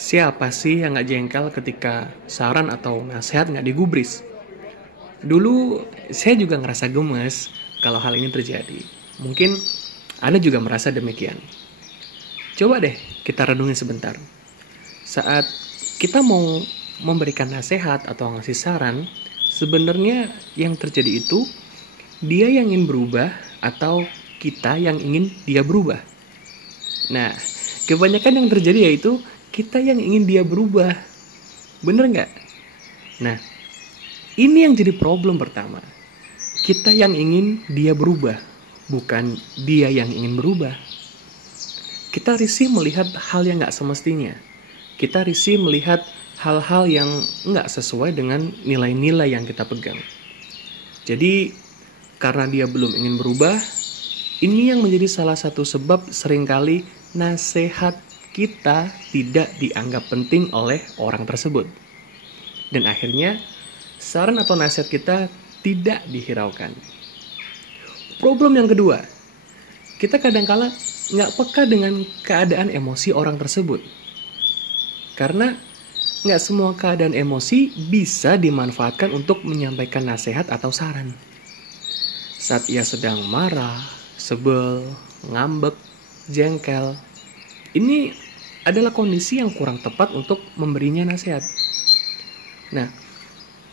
Siapa sih yang nggak jengkel ketika saran atau nasihat nggak digubris? Dulu saya juga ngerasa gemes kalau hal ini terjadi. Mungkin Anda juga merasa demikian. Coba deh kita renungi sebentar. Saat kita mau memberikan nasihat atau ngasih saran, sebenarnya yang terjadi itu dia yang ingin berubah atau kita yang ingin dia berubah. Nah, kebanyakan yang terjadi yaitu kita yang ingin dia berubah. Bener nggak? Nah, ini yang jadi problem pertama. Kita yang ingin dia berubah, bukan dia yang ingin berubah. Kita risih melihat hal yang nggak semestinya. Kita risih melihat hal-hal yang nggak sesuai dengan nilai-nilai yang kita pegang. Jadi, karena dia belum ingin berubah, ini yang menjadi salah satu sebab seringkali nasihat kita tidak dianggap penting oleh orang tersebut. Dan akhirnya, saran atau nasihat kita tidak dihiraukan. Problem yang kedua, kita kadangkala nggak peka dengan keadaan emosi orang tersebut. Karena nggak semua keadaan emosi bisa dimanfaatkan untuk menyampaikan nasihat atau saran. Saat ia sedang marah, sebel, ngambek, jengkel, ini adalah kondisi yang kurang tepat untuk memberinya nasihat. Nah,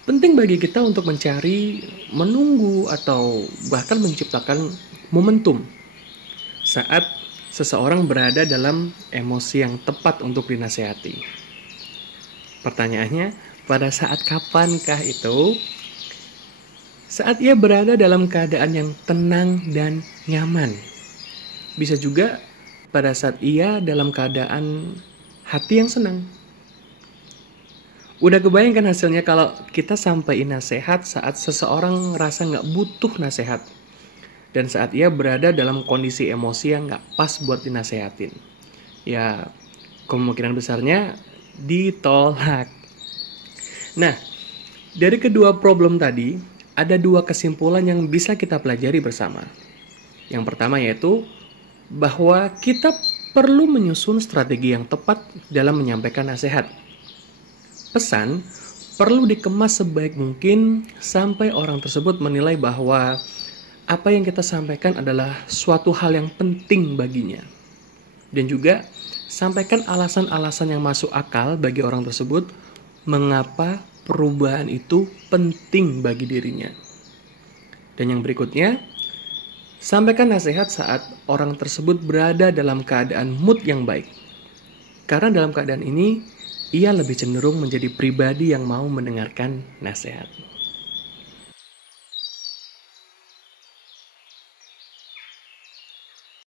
penting bagi kita untuk mencari, menunggu, atau bahkan menciptakan momentum saat seseorang berada dalam emosi yang tepat untuk dinasehati. Pertanyaannya, pada saat kapankah itu? Saat ia berada dalam keadaan yang tenang dan nyaman. Bisa juga pada saat ia dalam keadaan hati yang senang. Udah kebayangkan hasilnya kalau kita sampaikan nasihat saat seseorang ngerasa nggak butuh nasihat. Dan saat ia berada dalam kondisi emosi yang nggak pas buat dinasehatin. Ya, kemungkinan besarnya ditolak. Nah, dari kedua problem tadi, ada dua kesimpulan yang bisa kita pelajari bersama. Yang pertama yaitu bahwa kita perlu menyusun strategi yang tepat dalam menyampaikan nasihat. Pesan perlu dikemas sebaik mungkin sampai orang tersebut menilai bahwa apa yang kita sampaikan adalah suatu hal yang penting baginya. Dan juga sampaikan alasan-alasan yang masuk akal bagi orang tersebut mengapa perubahan itu penting bagi dirinya. Dan yang berikutnya, sampaikan nasihat saat orang tersebut berada dalam keadaan mood yang baik. Karena dalam keadaan ini, ia lebih cenderung menjadi pribadi yang mau mendengarkan nasihat.